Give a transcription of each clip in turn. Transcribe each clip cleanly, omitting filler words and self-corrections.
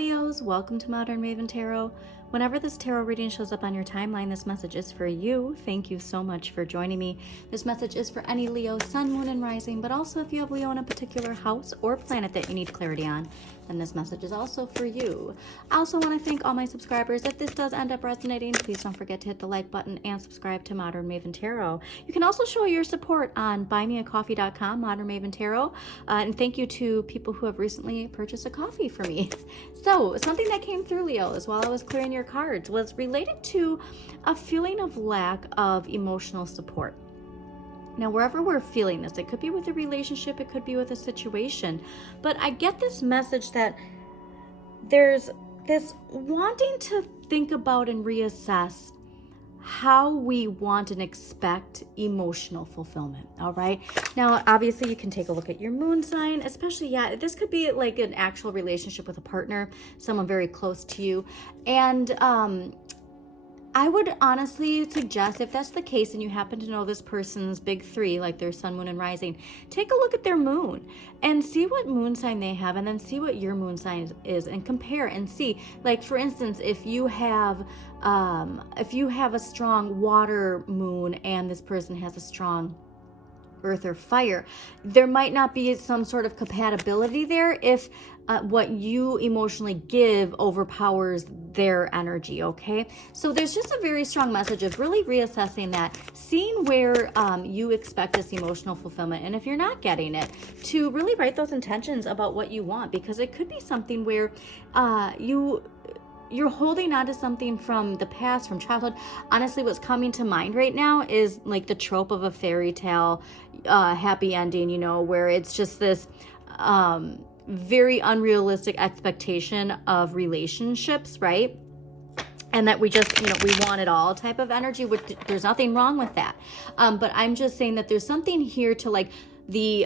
Leos, welcome to Modern Maven Tarot. Whenever this tarot reading shows up on your timeline, this message is for you. Thank you so much for joining me. This message is for any Leo, sun, moon, and rising, but also if you have Leo in a particular house or planet that you need clarity on, then this message is also for you. I also want to thank all my subscribers. If this does end up resonating, please don't forget to hit the like button and subscribe to Modern Maven Tarot. You can also show your support on buymeacoffee.com, Modern Maven Tarot, and thank you to people who have recently purchased a coffee for me. So something that came through, Leos, while I was clearing your cards was related to a feeling of lack of emotional support. Now, wherever we're feeling this, it could be with a relationship, it could be with a situation, but I get this message that there's this wanting to think about and reassess how we want and expect emotional fulfillment. All right. Now, obviously you can take a look at your moon sign, especially, this could be like an actual relationship with a partner, someone very close to you. And, I would honestly suggest, if that's the case and you happen to know this person's big three, like their sun, moon, and rising, take a look at their moon and see what moon sign they have, and then see what your moon sign is and compare and see. Like, for instance, if you have a strong water moon and this person has a strong earth or fire, there might not be some sort of compatibility there if what you emotionally give overpowers their energy. Okay, so there's just a very strong message of really reassessing that, seeing where you expect this emotional fulfillment, and if you're not getting it, to really write those intentions about what you want, because it could be something where you're holding on to something from the past, from childhood. Honestly, what's coming to mind right now is like the trope of a fairy tale happy ending, where it's just this very unrealistic expectation of relationships, right? And that we just, we want it all type of energy, which there's nothing wrong with that. But I'm just saying that there's something here to like the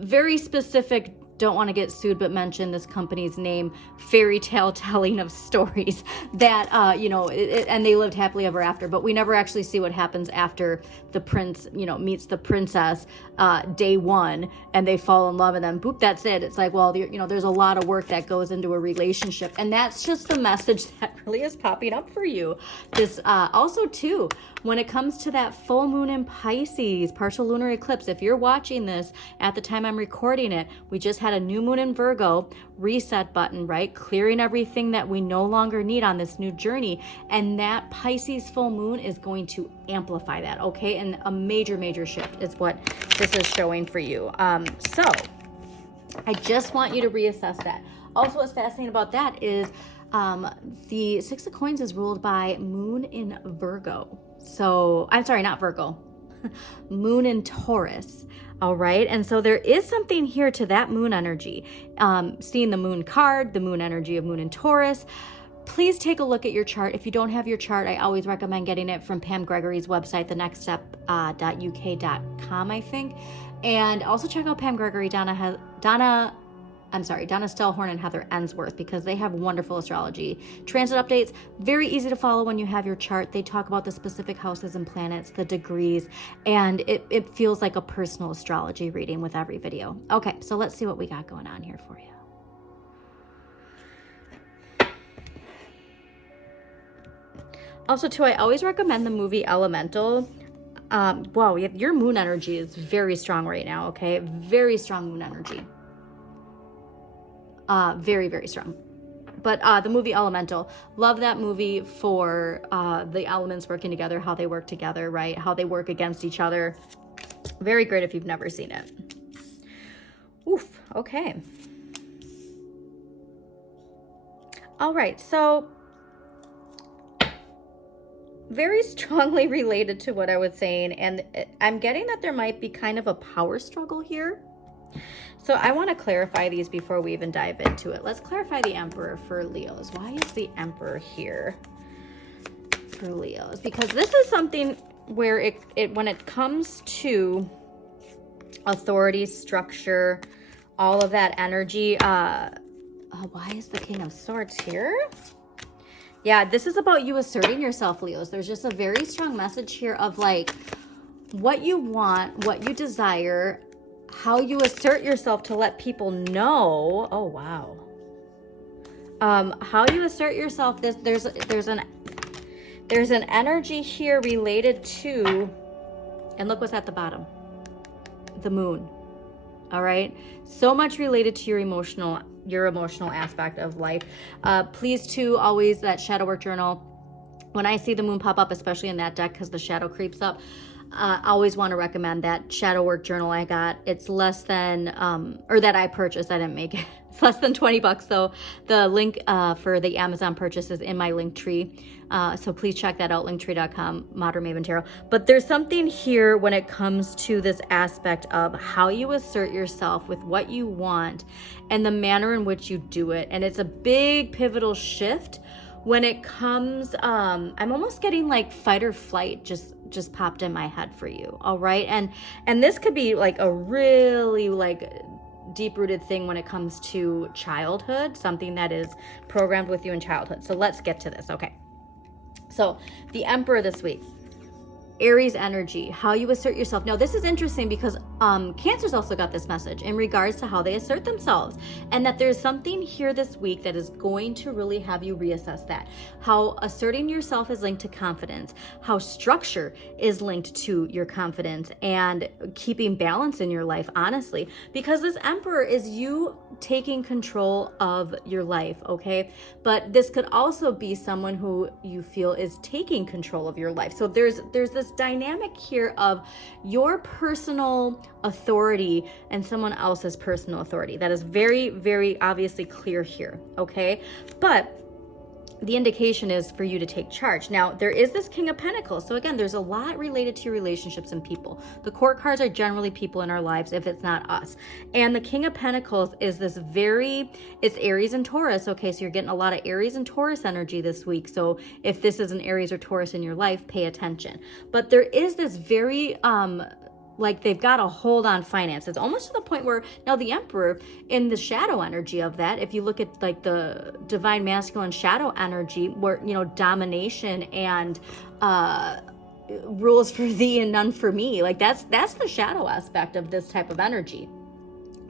very specific, don't want to get sued, but mention this company's name, fairy tale telling of stories that, and they lived happily ever after, but we never actually see what happens after the prince, meets the princess day one and they fall in love, and then boop, that's it. It's like, well, there's a lot of work that goes into a relationship, and that's just the message that really is popping up for you. This also too, when it comes to that full moon in Pisces, partial lunar eclipse, if you're watching this at the time I'm recording it, we just had a new moon in Virgo, reset button, right? Clearing everything that we no longer need on this new journey. And that Pisces full moon is going to amplify that, okay? And a major, major shift is what this is showing for you. So I just want you to reassess that. Also, what's fascinating about that is the Six of Coins is ruled by moon in Virgo. So, I'm sorry, not Virgo, moon in Taurus. All right. And so there is something here to that moon energy. Seeing the moon card, the moon energy of moon in Taurus. Please take a look at your chart. If you don't have your chart, I always recommend getting it from Pam Gregory's website, thenextstep.uk.com, I think. And also check out Pam Gregory, Donna Stellhorn and Heather Ensworth, because they have wonderful astrology transit updates. Very easy to follow when you have your chart. They talk about the specific houses and planets, the degrees, and it feels like a personal astrology reading with every video. Okay, so let's see what we got going on here for you. Also, too, I always recommend the movie Elemental. Wow, your moon energy is very strong right now, okay? Very strong moon energy. Very, very strong. But the movie Elemental, love that movie for the elements working together, how they work together, right? How they work against each other. Very great if you've never seen it. Oof, okay. All right, so very strongly related to what I was saying, and I'm getting that there might be kind of a power struggle here. So I want to clarify these before we even dive into it. Let's clarify the Emperor for Leos. Why is the Emperor here for Leos? Because this is something where it when it comes to authority, structure, all of that energy. Why is the King of Swords here? Yeah, this is about you asserting yourself, Leos. There's just a very strong message here of like what you want, what you desire, how you assert yourself to let people know. Oh, wow. How you assert yourself, there's an energy here related to, and look what's at the bottom, the moon. All right, so much related to your emotional aspect of life. Please too, always that shadow work journal. When I see the moon pop up, especially in that deck because the shadow creeps up, I always want to recommend that shadow work journal I got. It's less than, or that I purchased, I didn't make it. It's less than $20 though. The link for the Amazon purchase is in my link tree. So please check that out, linktree.com, Modern Maven Tarot. But there's something here when it comes to this aspect of how you assert yourself with what you want and the manner in which you do it. And it's a big pivotal shift when it comes, I'm almost getting like fight or flight just popped in my head for you. All right. And this could be like a really like deep-rooted thing when it comes to childhood, something that is programmed with you in childhood. So let's get to this. Okay. So the Emperor this week, Aries energy, how you assert yourself. Now this is interesting because Cancer's also got this message in regards to how they assert themselves, and that there's something here this week that is going to really have you reassess that. How asserting yourself is linked to confidence, how structure is linked to your confidence, and keeping balance in your life, honestly, because this Emperor is you taking control of your life, okay? But this could also be someone who you feel is taking control of your life. So there's this dynamic here of your personal authority and someone else's personal authority. That is very, very obviously clear here, okay? But the indication is for you to take charge. Now, there is this King of Pentacles. So again, there's a lot related to your relationships and people. The court cards are generally people in our lives if it's not us. And the King of Pentacles is this it's Aries and Taurus. Okay, so you're getting a lot of Aries and Taurus energy this week. So if this is an Aries or Taurus in your life, pay attention. But there is this very, like they've got a hold on finance. It's almost to the point where now the Emperor in the shadow energy of that, if you look at like the divine masculine shadow energy where, you know, domination and rules for thee and none for me, like that's the shadow aspect of this type of energy.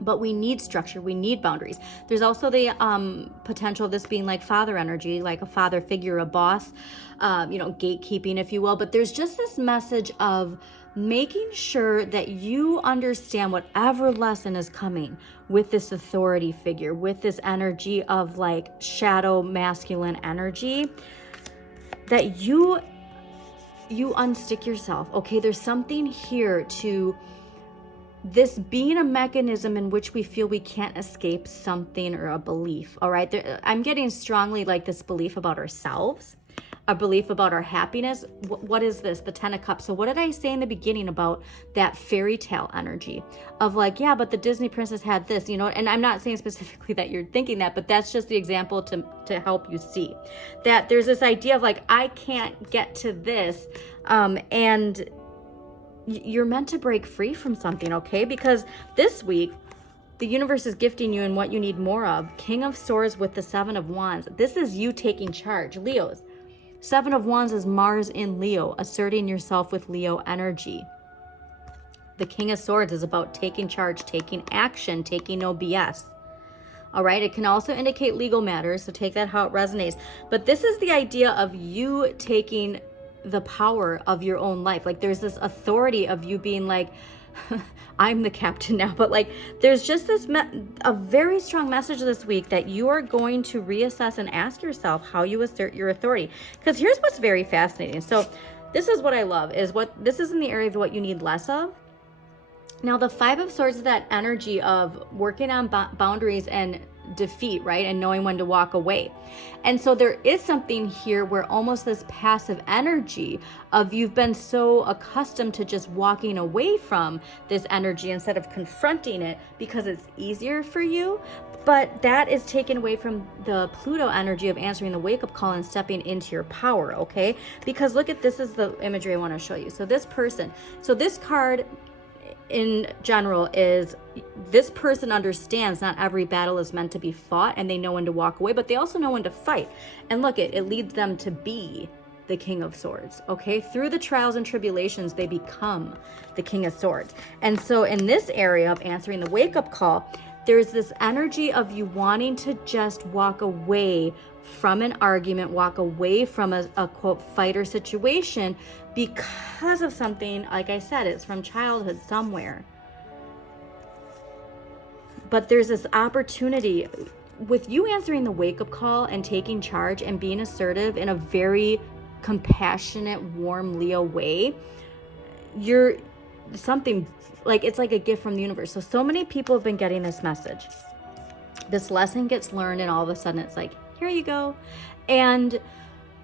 But we need structure, we need boundaries. There's also the potential of this being like father energy, like a father figure, a boss, you know, gatekeeping, if you will. But there's just this message of making sure that you understand whatever lesson is coming with this authority figure, with this energy of like shadow masculine energy, that you unstick yourself. Okay, there's something here to this being a mechanism in which we feel we can't escape something or a belief. All right, I'm getting strongly like this belief about ourselves, a belief about our happiness. What is this? The 10 of Cups. So what did I say in the beginning about that fairy tale energy of like, yeah, but the Disney princess had this, you know, and I'm not saying specifically that you're thinking that, but that's just the example to help you see that there's this idea of like, I can't get to this. And you're meant to break free from something, okay? Because this week, the universe is gifting you in what you need more of. King of Swords with the 7 of Wands. This is you taking charge. Leos. 7 of Wands is Mars in Leo, asserting yourself with Leo energy. The King of Swords is about taking charge, taking action, taking no BS. All right, it can also indicate legal matters, so take that how it resonates. But this is the idea of you taking the power of your own life. Like there's this authority of you being like, I'm the captain now, but like there's just this a very strong message this week that you are going to reassess and ask yourself how you assert your authority. Because here's what's very fascinating. So this is what I love, is what this is in the area of what you need less of. Now the 5 of Swords is that energy of working on boundaries and defeat, right? And knowing when to walk away. And so there is something here where almost this passive energy of you've been so accustomed to just walking away from this energy instead of confronting it because it's easier for you. But that is taken away from the Pluto energy of answering the wake-up call and stepping into your power, okay? Because look at, this is the imagery I want to show you. So this person, so this card in general is this person understands not every battle is meant to be fought, and they know when to walk away, but they also know when to fight. And look, it leads them to be the King of Swords, okay? Through the trials and tribulations, they become the King of Swords. And so in this area of answering the wake-up call, there's this energy of you wanting to just walk away from an argument, walk away from a quote fight or situation because of something, like I said, it's from childhood somewhere. But there's this opportunity with you answering the wake-up call and taking charge and being assertive in a very compassionate, warm Leo way. You're something like, it's like a gift from the universe. So many people have been getting this message. This lesson gets learned and all of a sudden it's like, here you go. And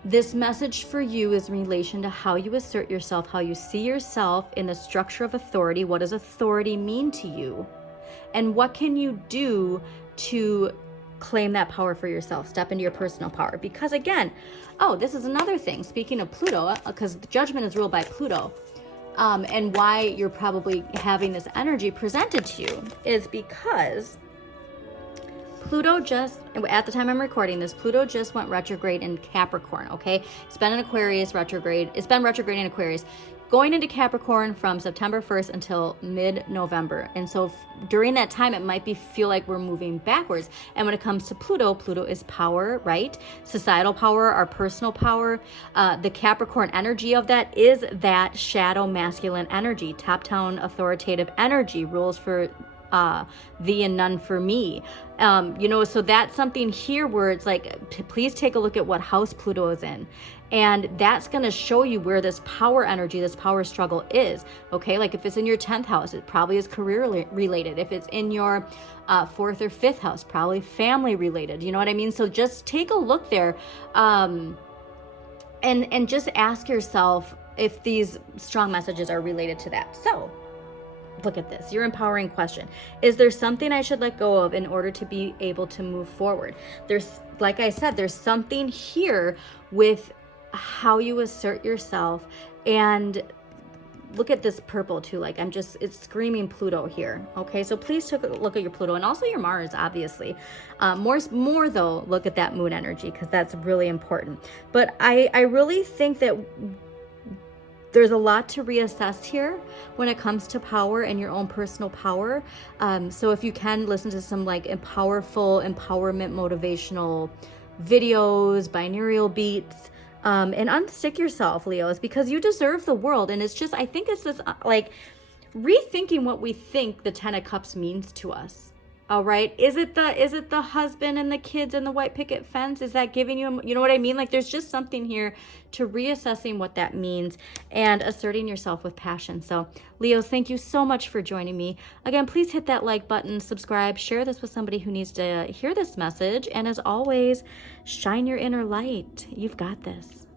this message for you is in relation to how you assert yourself, how you see yourself in the structure of authority. What does authority mean to you? And what can you do to claim that power for yourself? Step into your personal power. Because again, this is another thing. Speaking of Pluto, because the judgment is ruled by Pluto, and why you're probably having this energy presented to you is because Pluto just, at the time I'm recording this, Pluto just went retrograde in Capricorn, okay? It's been in Aquarius retrograde. It's been retrograde in Aquarius, going into Capricorn from September 1st until mid-November. And so during that time, it might feel like we're moving backwards. And when it comes to Pluto, Pluto is power, right? Societal power, our personal power. The Capricorn energy of that is that shadow masculine energy, top-down authoritative energy, rules for thee and none for me. So that's something here where it's like, please take a look at what house Pluto is in. And that's going to show you where this power energy, this power struggle is. Okay. Like if it's in your 10th house, it probably is career related. If it's in your 4th or 5th house, probably family related. You know what I mean? So just take a look there. And just ask yourself if these strong messages are related to that. So look at this, your empowering question. Is there something I should let go of in order to be able to move forward? There's, like I said, there's something here with how you assert yourself. And look at this purple too. Like it's screaming Pluto here. Okay. So please take a look at your Pluto and also your Mars, obviously. More though, look at that moon energy, because that's really important. But I really think that there's a lot to reassess here when it comes to power and your own personal power. So if you can listen to some like powerful empowerment, motivational videos, binaural beats, and unstick yourself, Leos, because you deserve the world. And it's just, I think it's this like rethinking what we think the 10 of Cups means to us. All right. Is it the husband and the kids and the white picket fence? Is that giving you know what I mean? Like there's just something here to reassessing what that means and asserting yourself with passion. So Leos, thank you so much for joining me. Again, please hit that like button, subscribe, share this with somebody who needs to hear this message. And as always, shine your inner light. You've got this.